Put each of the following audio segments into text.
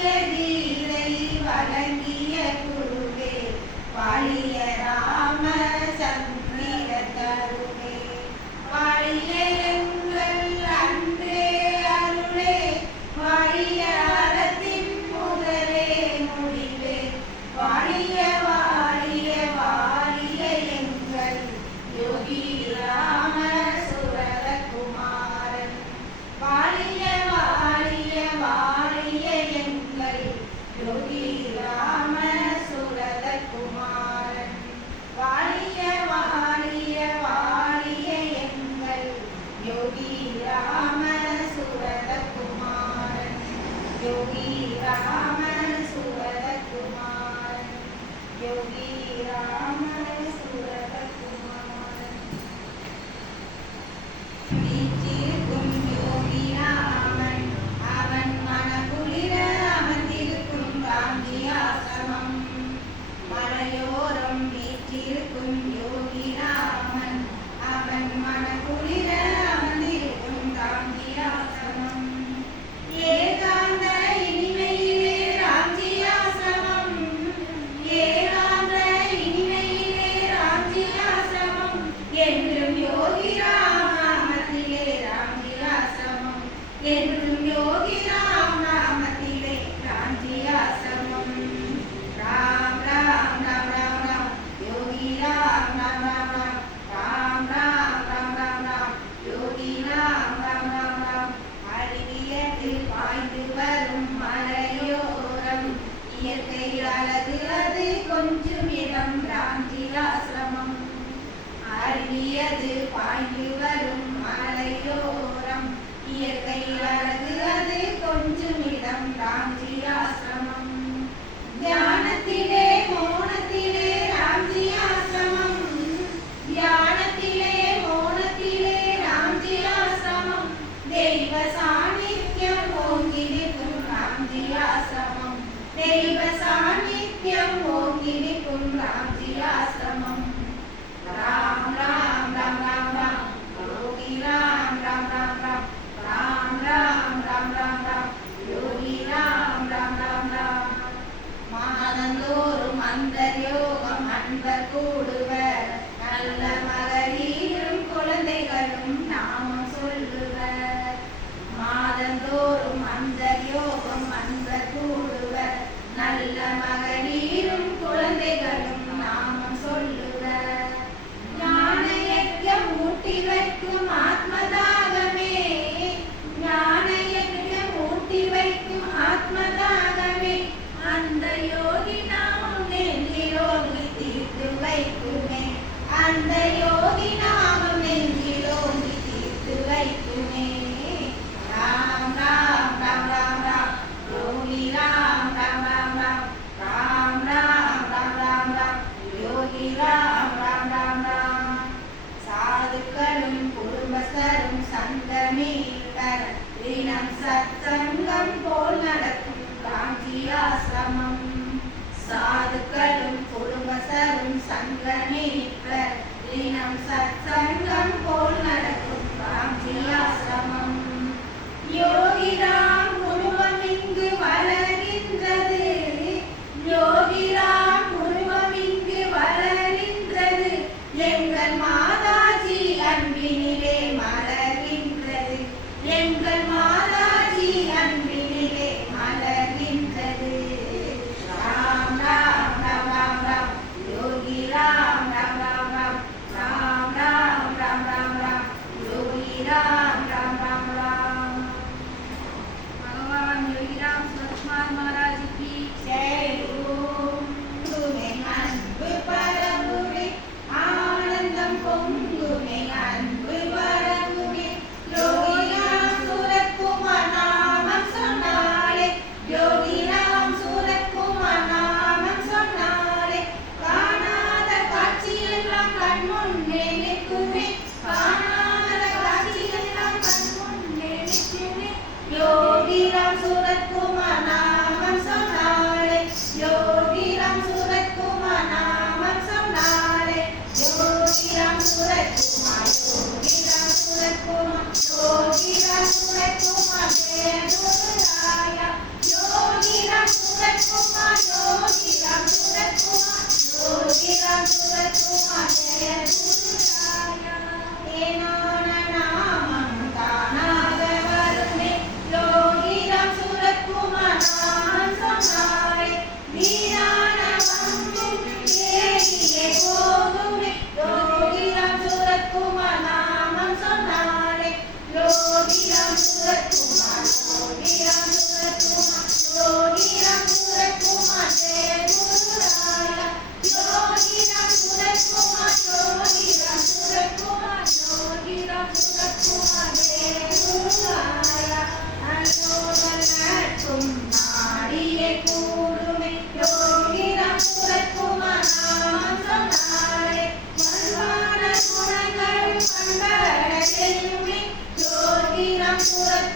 கீதை வழங்கிய குருவே வாழிய ராம சந்திர தருவே வாழிய எங்கள் அன்றே அருளே வாழிய அறத்தின் முதலே முடிவே வாழிய வாழிய வாழிய எங்கள் யோகி ராம சுரகுமாரன் வாழிய வாழிய வாழிய எங்கள் யோகி ராம சுரகுமாரன் வாழிய வாழிய வாழிய எங்கள் யோகி ராம சுரகுமாரன் யோகி ராம சுரகுமாரன் யோகி ராம சுரகுமாரன் வீற்றிருக்கும் யோகி ராமன் அவன் மனக்குளிர அமர்ந்திருக்கும் காந்தியாசிரமம் மலையோரம் வீற்றிருக்கும் யோகி ராமன் அவன் மனக்குளிர அமர்ந்திருக்கும் காந்தியாசிரமம் ஏகாந்த இனிமையிலே ராஞ்சியாசிரமம் ஏகாந்த இனிமையிலே ராஞ்சியாசிரமம் என்றும் யோகி ராம் நாமத்திலே ராஞ்சியாசிரமம் என்றும் யோகி ராம் நாமத்திலே ராஞ்சியாசிரமம் ராம் ராம் ராம் ராம் ராம் யோகி ராம் ராம் ராம் ராம் ராம் ராம் ராம் ராம் ராம் யோகி ராம் ராம் ராம் ராம் அருவியத்தில் பாய்ந்து வரும் மலையோரம் இயற்கை அழகு அது கொஞ்சம் இடம் ராஞ்சியாசிரமம் அருவியது பாய்ந்து வரும் மலையோரம் இயற்கை அழகு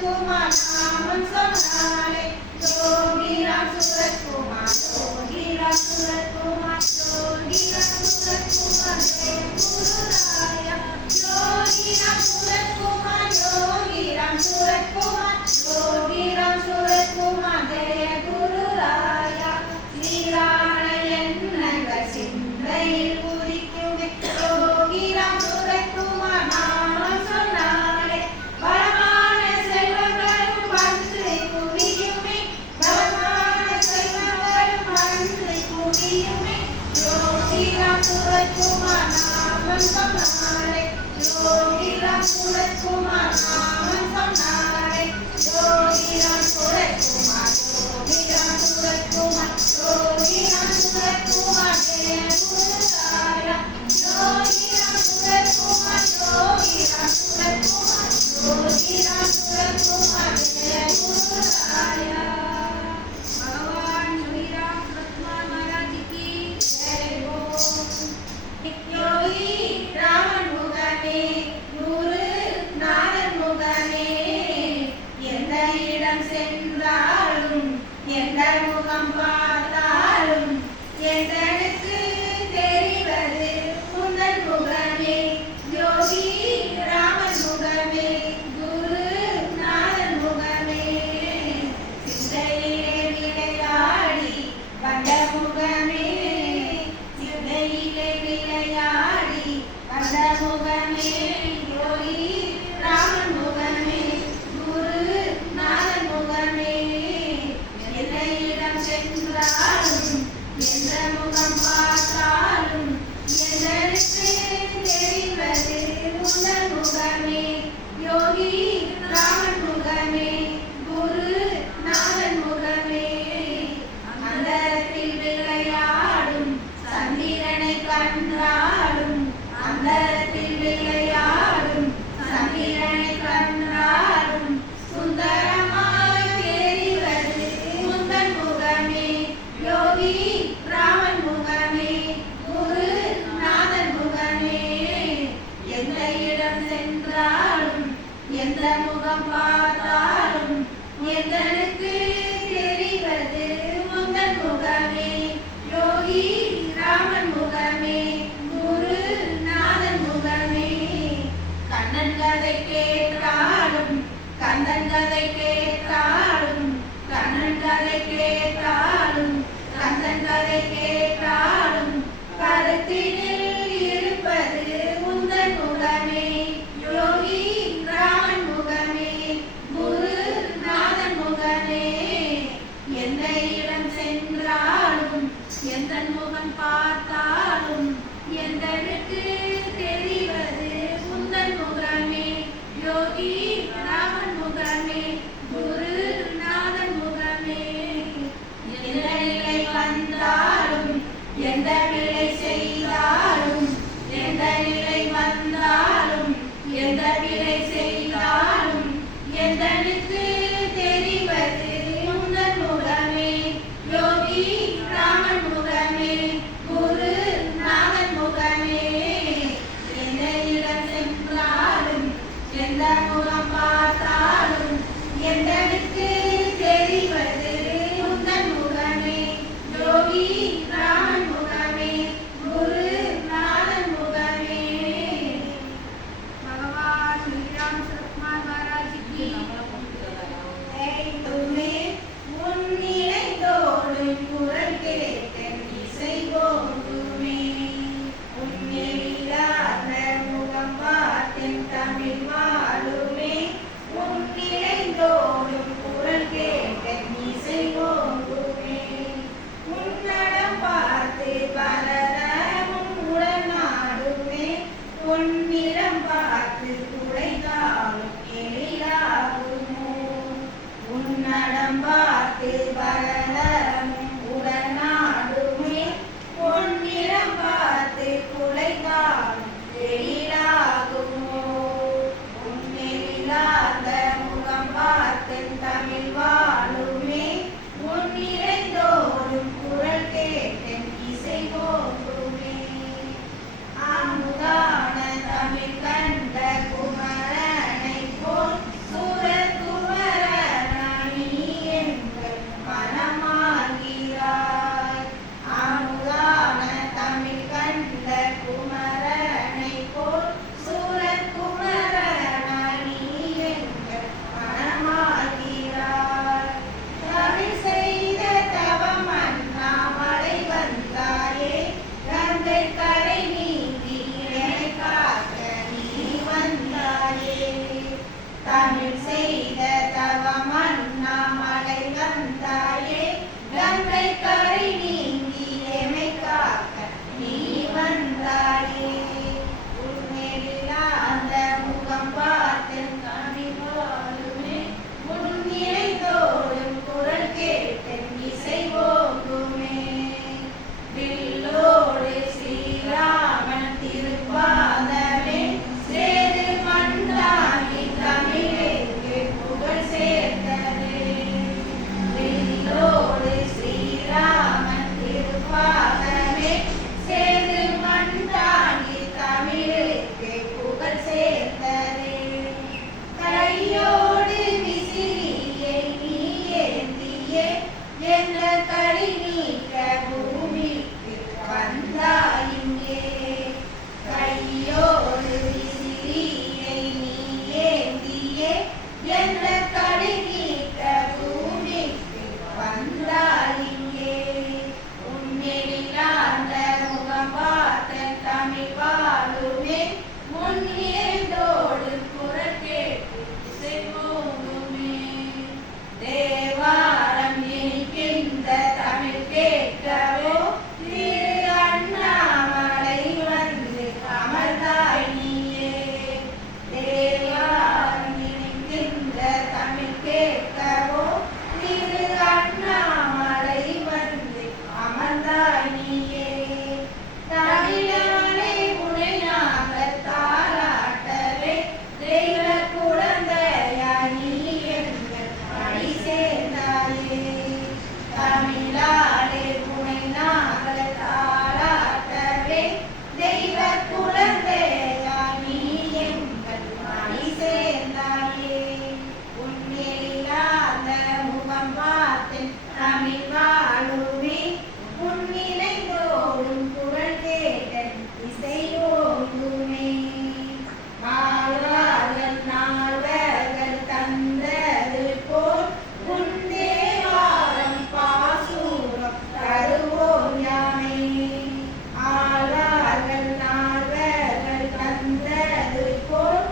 சூரத்குமார் நாமம் சொன்னாலே யோகிராம் சூரத்குமார் யோகிராம் சூரத்குமார் யோகிராம் சூரத்குமார் ஜெய குருராயா யோகிராம் சூரத்குமார் யோகிராம் சூரத்குமார் யோகிராம் சூரத்குமார் ஜெய குருராயா ஸ்ரீராம எண்ணங்கள் சிந்தையில் உதிக்குமே யோகிராம் சூரத்குமார் நாமம் சொன்னாலே பலமான செல்வங்களும் பன்றை குவியுமே பலமான செல்வங்களும் பன்றை குவியுமே யோகிராம் சூரத்குமார் நாமம் சொன்னாலே யோகிராம் சூரத்குமார் நாமம் சொன்னாலே யோகிராம் சூரத்குமார் யோகிராம் சூரத்குமார் யோகிராம் சூரத்குமார் ஜெய குருராயா யோகிராம் சூரத்குமார் யோகிராம் சூரத்குமார் யோகிராம் சூரத்குமார் ஜெய குருராயா भगवान श्री राम सूरत्कुमार महाराज की जय हो योगी रामन मुगमे गुरु नारन मुगमे எந்த இடம் சென்றாலும் எந்த முகம் பார்த்தாலும் எந்தனுக்கு தெரிவது உந்தன் முகமே யோகி ராமன் முகமே குரு நாதன் முகமே சிந்தையிலே விளையாடி வந்த முகமே சிந்தையிலே விளையாடி வந்த முகமே யோகி ராமன் முகமே குரு நாதன் முகமே எந்த இடம் சென்றாலும் எந்த முகம் பார்த்தாலும் எதற்கு தெரிவது உந்தன் முகமே யோகி ராமன் முகமே குரு நாதன் முகமே அந்தரத்தில் விளையாடும் சந்திரனை கண்டாலும் அந்தரத்தில் விளையாடும் சந்திரனை கண்டாலும் சுந்தரமாய் தெரிவது உந்தன் முகமே யோகி ராமன் முகமே குரு நாதன் முகமே எந்த இடம் சென்றாலும் எந்த முகம் பார்த்தாலும் எந்தனுக்கு தெரிவது உந்தன் முகமே யோகி ராமன் முகமே குரு நாதன் முகமே கண்ணன் கதை கேட்டாலும் கந்தன் கதை கேட்டாலும் கண்ணன் கதை கேட்டாலும் கந்தன் கதை கேட்டாலும் கருத்தினில் இருப்பது உந்தன் முகமே யோகி ராமன் முகமே குரு நாதன் முகமே எந்த இடம் சென்றாலும் எந்த முகம் பார்த்தாலும் எந்தனுக்கு தெரிவது உந்தன் முகமே யோகி ராமன் முகமே குரு நாதன் முகமே எந்த நிலை வந்தாலும் எந்த நிலை செய்தாலும் எந்த நிலை வந்தாலும் எந்த நிலை செய்தாலும் எந்தனுக்கு தெரிவது உந்தன் முகமே யோகி ராமன் முகமே குரு நாதன் முகமே எந்த இடம் சென்றாலும் எந்த முகம் பார்த்தாலும் எந்தனுக்கு தெரிவது உந்தன் முகமே யோகி ராமன் முகமே குரு நாதன் முகமே भगवान श्री राम सूरत्कुमार महाराज की तुमे உன்னிலை தோடும் குரல் கேட்ட இசை போதுமே உன்னெழிலான முகம் பார்த்தேன் தமிழ் வாழுமே உன்னிலை தோடும் குரல் கேட்ட இசை போதுமே உன்னடம் பார்த்து பலரமும் உடனாடுமே பொன்னிறம் பார்த்து குறைந்தாலும் எழிலாகுமோ உன்னடம் பார்த்து பலரமும் உடனாடுமே பொன்னிறம் பார்த்து குறைந்தாலும் எழிலாகுமோ உன்னெழிலாத முகம் பார்த்து தமிழ் வாழுமே உன்னிறைந்தோடும் குரல் கேட்டேன் இசை போதுமே ஆமுதான தமிழ் கண்ட குமரனை போல் சூரத்துவ என்ற கடி நீக்க பூமிக்கு வந்தார் இங்கே. உன்னிலாந்த முகம் பார்த்த தமிழ் வாழுமே முன்னியந்தோடு குரல் கேட்டு இசை போகுமே. தேவாரம் இனிக்கின்ற தமிழ் கேட்கவோ திரு அண்ணாமலை வந்து அமர்ந்தாய் நீயே. தேவாரம் இனிக்கின்ற தமிழ் கேட்கவோ திரு அண்ணாமலை வந்து அமர்ந்தாய் நீயே. தமிழாலே உனை நாங்கள் தாளாட்டவே தெய்வ குழந்தையாய் நீ எங்கள் அடி சேர்ந்தாயே. தமிழாலே உனை நாங்கள் தாளாட்டவே தெய்வ குழந்தையாய் நீ எங்கள் அடி சேர்ந்தாயே. உன்னிலாத முகம் பார்த்தேன் தமிழ் வாழுமே முன்னிலைந்தோடும் குரல் கேட்டன் இசையோடுமே. ஆழ்வார்கள் நால்வர்கள் தந்தது போல் உன் தேவாரம் பாசூரம் தருவோம் யாமே. ஆழ்வார்கள் நால்வர்கள் தந்தது போல்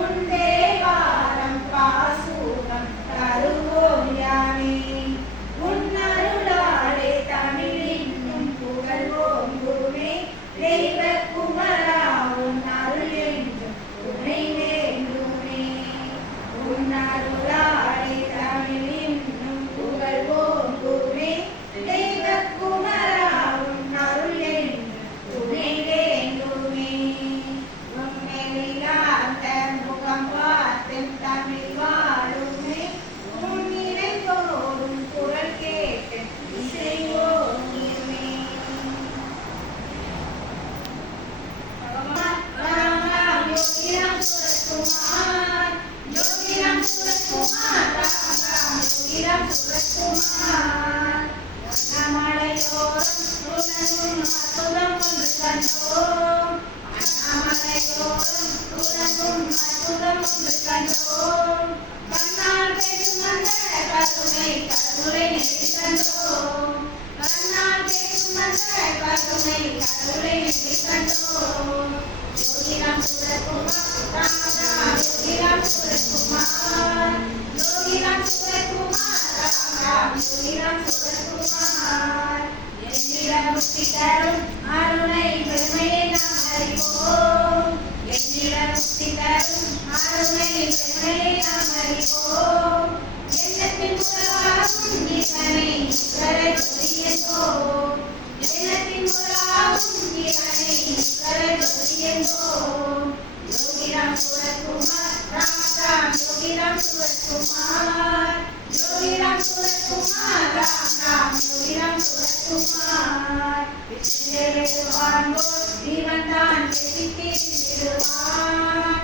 உன் தேவாரம் பாசூரம் தருவோம் யாமே. உன் அருளாலே தமிழ் இன்னும் புகழ்வோங்குமே. தெய்வ குமரா உன் அருள் என்றும் துணை வேண்டுமே. உன் அருளாலே தமிழ் இன்னும் புகழ்வோங்குமே. தெய்வ குமரா உன் அருள் என்றும் துணை வேண்டுமே. உன்னிலாந்த முகம் பார்த்தேன் தமிழ் வாழுமே முன்னிலைந்தோடும் குரல் கேட்டு இசையோடுமே. ராம் ராம் யோகிராம் சூரத்குமார், யோகிராம் சூரத்குமார், ராம் ராம் யோகிராம் சூரத்குமார். அண்ணாமலையோரம் உலகும் அற்புதம் ஒன்று கண்டோம். அண்ணாமலையோரம் உலகும் அற்புதம் ஒன்று கண்டோம். கண்ணால் பேசும் அந்த கருணை கடவுளை நெறிக் கண்டோம். கண்ணால் பேசும் அந்த கருணை கடவுளை நெறிக் கண்டோம். யோகிராம் சூரத்குமார், ராம் ராம் யோகிராம் சூரத்குமார், யோகிராம் சூரத்குமார், ராம் ராம் யோகிராம் சூரத்குமார். என்னிடம் முக்தி தரும் அருணை பெருமையை நாம் அறிவோம். என்னிடம் முக்தி தரும் அருணை பெருமையை நாம் அறிவோம். எண்ணத்தின் முதலாகும் இவனை இவரை ஜொலியந்தோம். எண்ணத்தின் முதலாகும் இவனை இவரை ஜொலியந்தோம். யோகிராம் சூரத்குமார், ராம் ராம் யோகிராம் சூரத்குமார், யோகிராம் சூரத்குமார், ராம் ராம் யோகிராம் சூரத்குமார். வாழ்வோர் இவன்தான் வெற்றி தீர்ந்திடுவான்.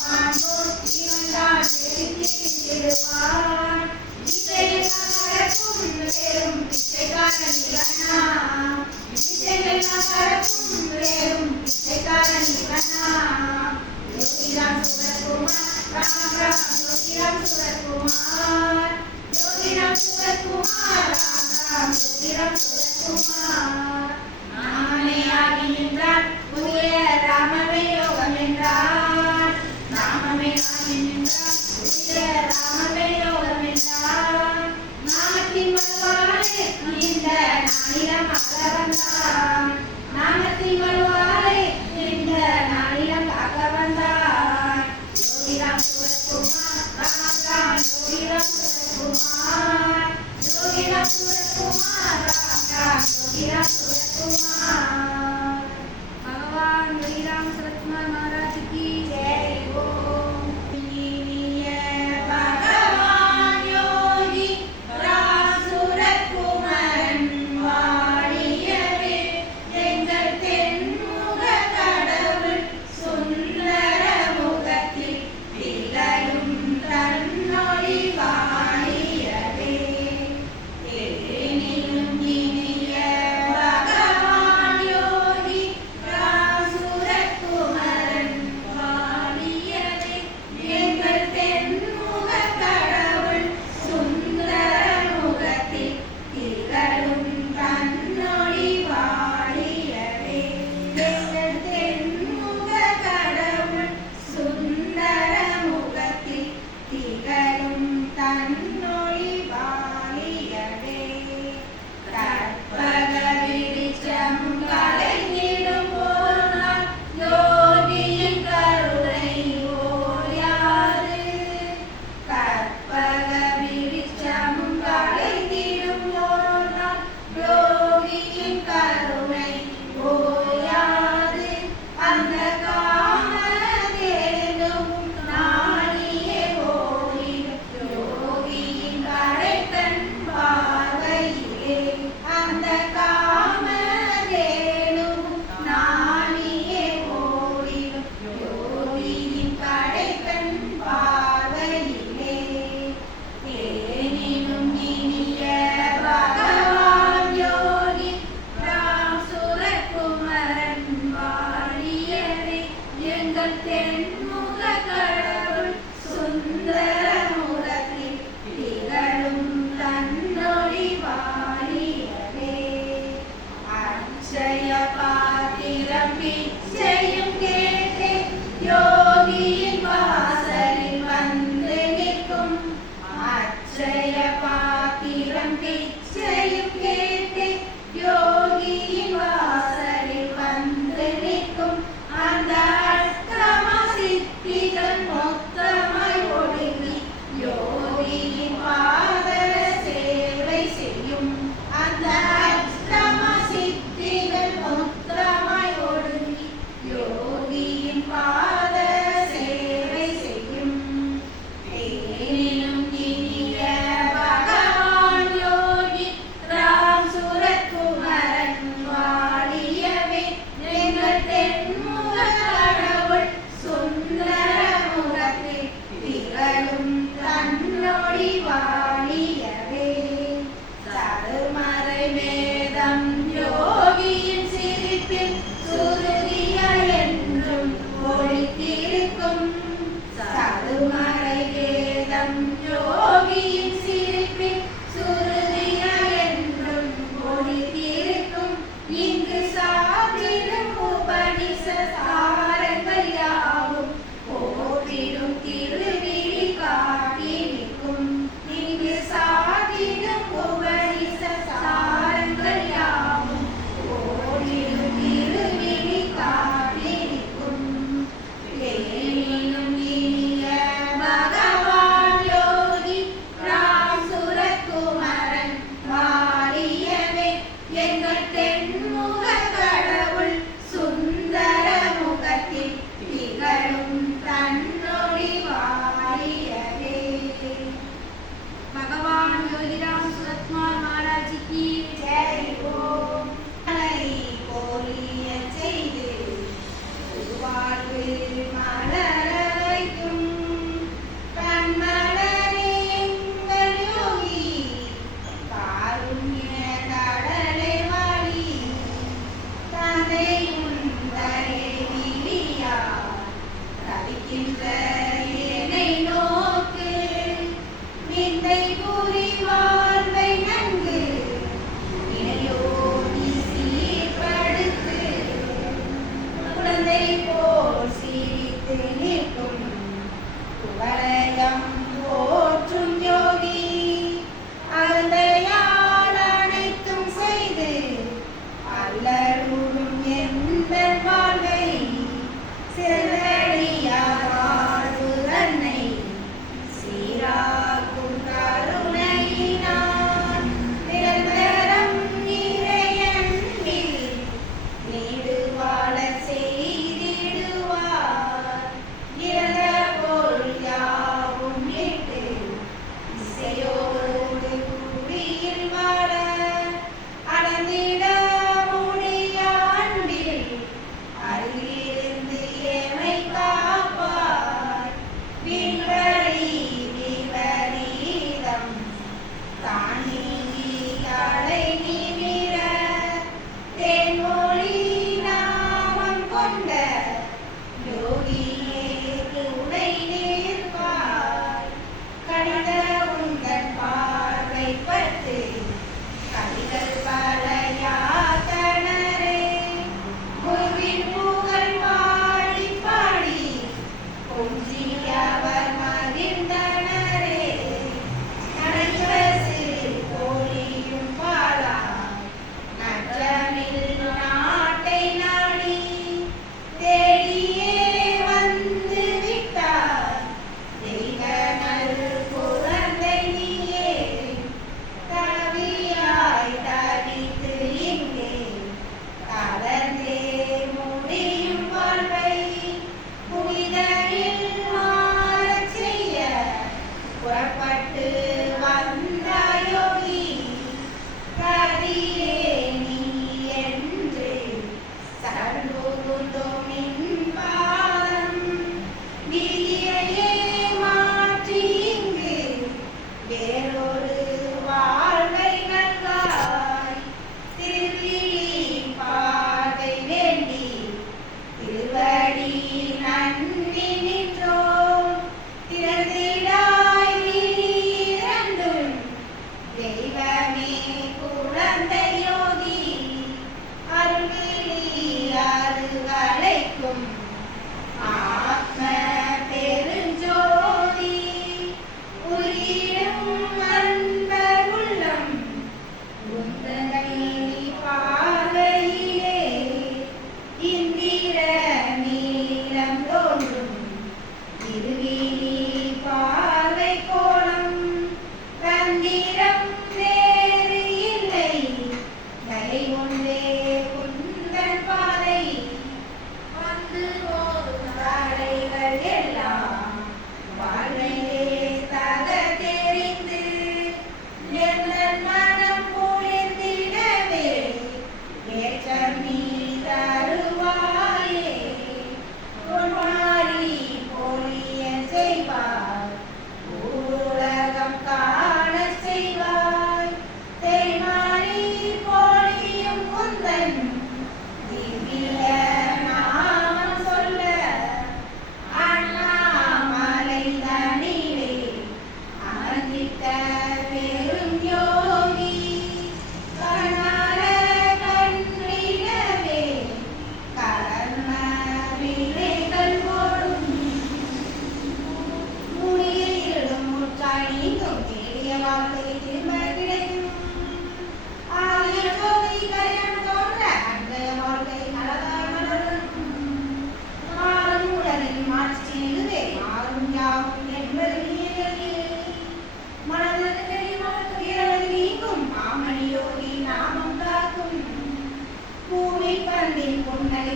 வாழ்வோர் இவன்தான் வெற்றி தீர்ந்திடுவான். இசையெல்லாம் பறக்கும் வேறும் பிச்சைக்காரன் இவனா. இசையெல்லாம் பறக்கும் வேறும் பிச்சைக்காரன் இவனா. யோகிராம் சூரத்குமார், ராம் ராம் யோகிராம் சூரத்குமார், யோகிராம் சூரத்குமார், ராம் ராம் யோகிராம் சூரத்குமார். நாமமே ஆகி நின்றார் புதிய ராமமே யோகம் என்றார். நாமமே ஆகி நின்றார் புதிய ராமமே யோகம் என்றார். நாமத்தின் வலுவாலே இந்த நாளிடம் காக்க வந்தான். நாமத்தின் வலுவாலே இந்த நாளிடம் காக்க வந்தான். யோகிராம் சூரத்குமார், ராம் ராம் யோகிராம் சூரத்குமார், யோகிராம் சூரத்குமார், ராம் ராம் யோகிராம் சூரத்குமார். भगवान யோகிராம் சூரத்குமார் महाराज की जय ஓம். இனிய பகவான் யோகி ராம் சூரத்குமரன் வாழியவே எங்கள் தென்முக சித்தம் யோகியின் சிரிப்பில் சுருதிய என்றும் ஒளித்திருக்கும் இங்கு சாத்திடும் உபனிஷ சாரங்கள் யாவும் போற்றிடும் திருவிழி காட்டி நிற்கும் இங்கு சாத்திடும் உபனிஷ சாரங்கள் யாவும் போற்றிடும் திருவிழி காட்டி நிற்கும் தேனினும் இனிய பகவான் யோகியின்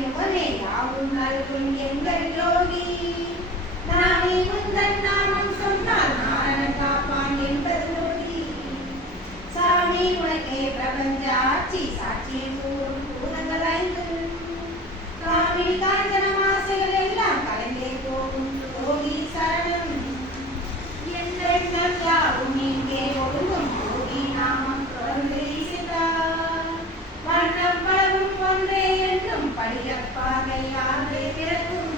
முகமே யாவும் நல்கும் எங்கள் யோகி. நாமே முந்தன் நாமம் சொன்னால் நாரணன் காப்பான் என்பது மொழி. சாமி உனக்கே பிரபஞ்ச ஆட்சி சாட்சியில் கூறும் பூதங்கள் 5. காமினி காஞ்சனம் ஆசைகள் எல்லாம் கலந்தே போகும் யோகி சரணம். எண்ணம் யாவும் இங்கே ஒழுங்கும் யோகி நாமம் தொடர்ந்து வீசினார். வண்ணம் பலவும் ஒன்றே என்றும் படியப்பாகை யாரே பிறக்கும்.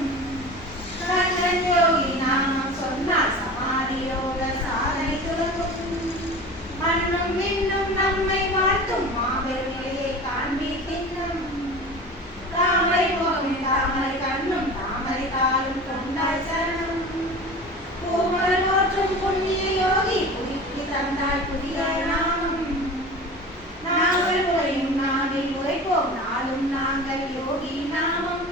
கண்ணன் யோகி நாமம் சொன்னால் சமாதி யோக சாதனை துலங்கும். மண்ணும் விண்ணும் நம்மை வாழ்த்தும் மாபெரும் நிலையை காண்பிக்கின்றும். தாமரை போகும் தாமரை கண்ணும் தாமரை தாளும் கொண்டாய் சரணம். பூமலர் போற்றும் புண்ணிய யோகி புதுக்கி தந்தாய் புதிய நாமம். நாங்கள் உரையும் நாளில் உரைப்போம் நாளும் நாங்கள் யோகி நாமம்.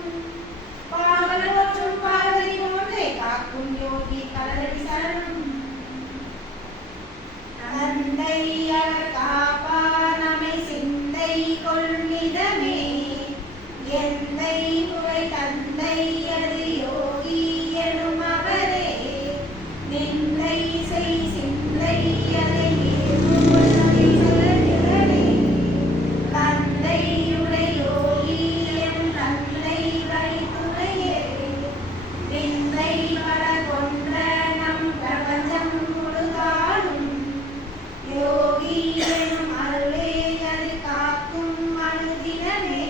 பாவலர் போற்றும் பார்வதி போன்றே காக்கும் யோகி கலரடி சரணம். தந்தை அவர் காப்பார் நம்மை சிந்தை கொள்ளிடமே. எந்தை புகை தந்தை அது யோகி எனும் அவரே. நிந்தை செய் சிந்தை அதை சொல்லுகிறே. தந்தை உடை யோகி எனும் தந்தை வழி துணையே. நிந்தை வர கொன்ற நம் பிரபஞ்சம் முழுதாடும். யோகி எனும் அருளே அது காக்கும் அனுதினமே.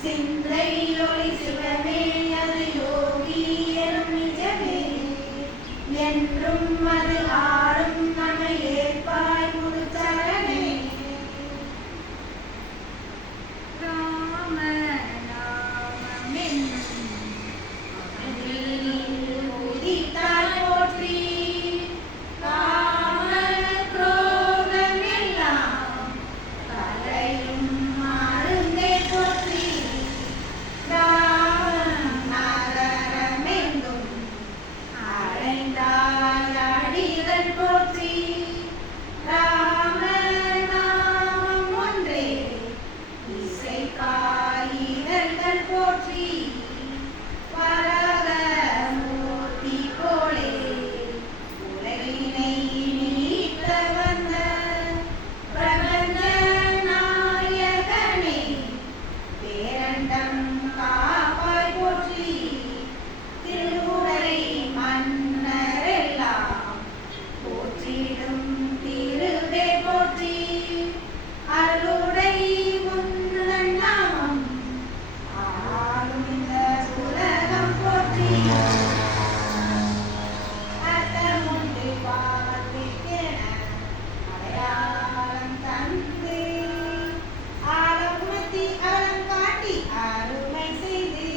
சிந்தை ஒளி சிவமே அது யோகி எனும் நிஜமே. என்றும் அது ஆடும் நம்மை ஏற்பாய் முழு சரணே. ராம நாமம் என்னும் அகலில் உதித்தாய் போற்றி. காம குரோதம் எல்லாம் கலையும் மருந்தே போற்றி. நகரமெங்கும் அடைந்தாய் அடிகள் போற்றி. ராம நாமம் ஒன்றே இசைப்பாய் இதழ்கள் போற்றி. வரத மூர்த்தி போலே உலகினை மீட்க வந்த பிரபஞ்ச நாயகனே. பேரண்டம் காப்பாய் போற்றி. திருவுரை மன்னரெல்லாம் போற்றிடும் திருவே போற்றி. அருளுடை உந்தன் நாமம் ஆளும் இந்த உலகம் போற்றி. அர்த்தமுண்டு வாழ்விக்கென அடையாளம் தந்து ஆழமுணர்த்தி அறம் காட்டி அருமை செய்து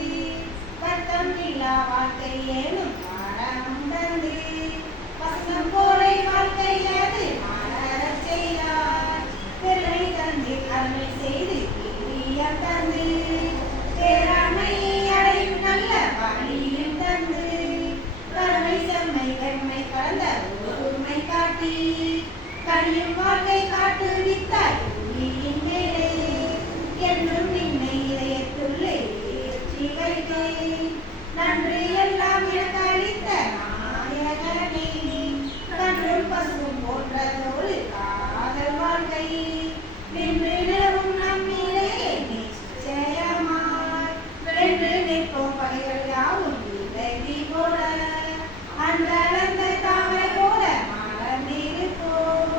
வருத்தம் இல்லா வாழ்க்கை ஏனும் பாடமும் தந்து வசனம் போலை வாழ்க்கை அது மலரச் செய்தார். பெருமை தந்து அருமை செய்து பிரியம் தந்து பேராண்மை அடையும் நல்ல வழியும் தந்து கருமை செம்மை வெண்மை கலந்த ஒருமை காட்டி கனியும் வாழ்க்கை காட்டுவித்தாய் புவியின் மேலே. என்றும் நின்னை இதயத்துள்ளே ஏற்றி வைத்தேன். நன்று எல்லாம் எனக்கு அளித்த நாயகனே. கன்றும் பசுவும் போன்றதொரு காதல் வாழ்க்கை நின்று நிலவும் நம்மிலே நிச்சயமாய். வென்று நிற்போம் பகைகள் யாவும் விலகி போல. அன்றளந்த தாமரை போல மலர்ந்திருப்போம்.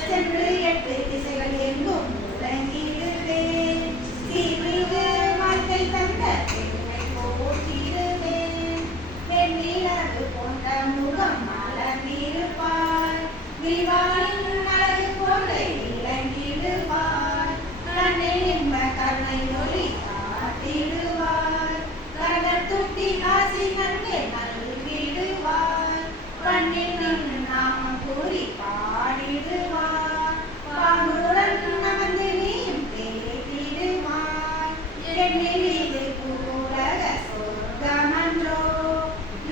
சென்று 8 திசைகள் எங்கும் முழங்கிடுவேன். சீர்மிகு வாழ்க்கை தந்த பெருமை போற்றிடுவேன். வெண்ணிலவு போன்ற முகம் மலர்ந்திருப்பார். விரிவாளின் அழகு போன்ற இளங்கிடுவார். கண்ணில் இன்ப கருணை ஒளி காட்டிடுவார். கரங்கள் தூக்கி ஆசி நன்கு நல்கிடுவார். கண்ணில் நின்று நாமம் கூறி பாடிடுவார். பாங்குடன் அமர்ந்து நீயும் தேடிடுவார். எண்ணில் இது பூரக சொர்க்கமன்றோ.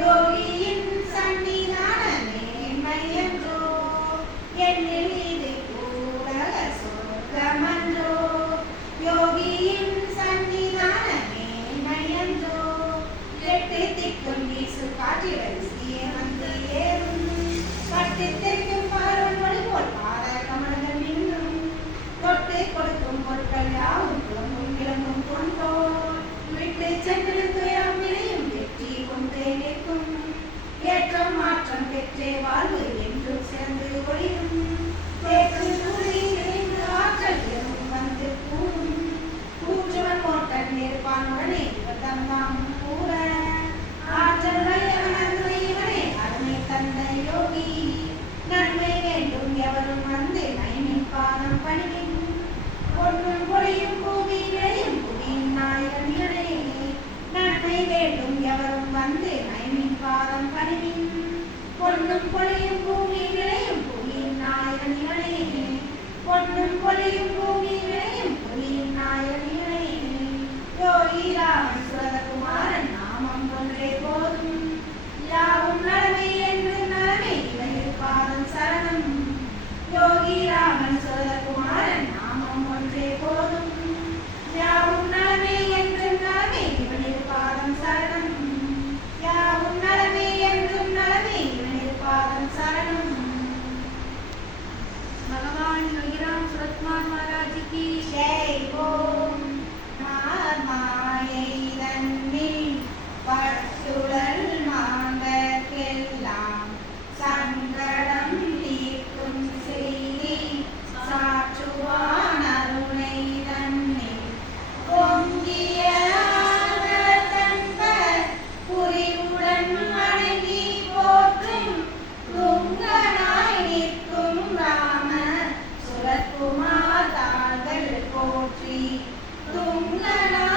யோகியின் சன்னிதான மேன்மையன்றோ. பாதம் பணிவின் பொன்னும் பொழியும் பூமி விளையும் புவியின் நாயகனே நன்மை வேண்டும் எவரும் வந்து நைமின் பாதம் பணிவின் பொன்னும் பொழியும் பூமி விளையும் புவியின் நாயகனே பொன்னும் பொழியும் பூமி விளையும் புவியின் நாயகனே யோகி ராமன் சுரதகுமாரன் நாமம் ஒன்றே போதும் யாவும் நலமே என்று நலமே இவனில் பாதம் சரணம் யோகி ராமன் சுரதகுமாரன் நாமம் ஒன்றே போதும் யாவும் நலமே என்று நலமே இவனில் பாதம் சரணம் யாவும் நலமே என்றும் நலமே இவனில் பாதம் சரணம் भगवान योगीराम सूरतकुमार महाराज की जय ஓம் மாயை தன்னில் பற்றுதல் மாந்தர்க்கெல்லாம் சங்கடம் தீர்க்கும் செய்தி சாற்றுவான் அருணை தன்னில் பொங்கிய ஆதர் தன்பர் புரிவுடன் வணங்கி போற்றும் துங்கனாய் நிற்கும் ராம சுரத்குமார் தாள்கள் போற்றி துங்கனாய்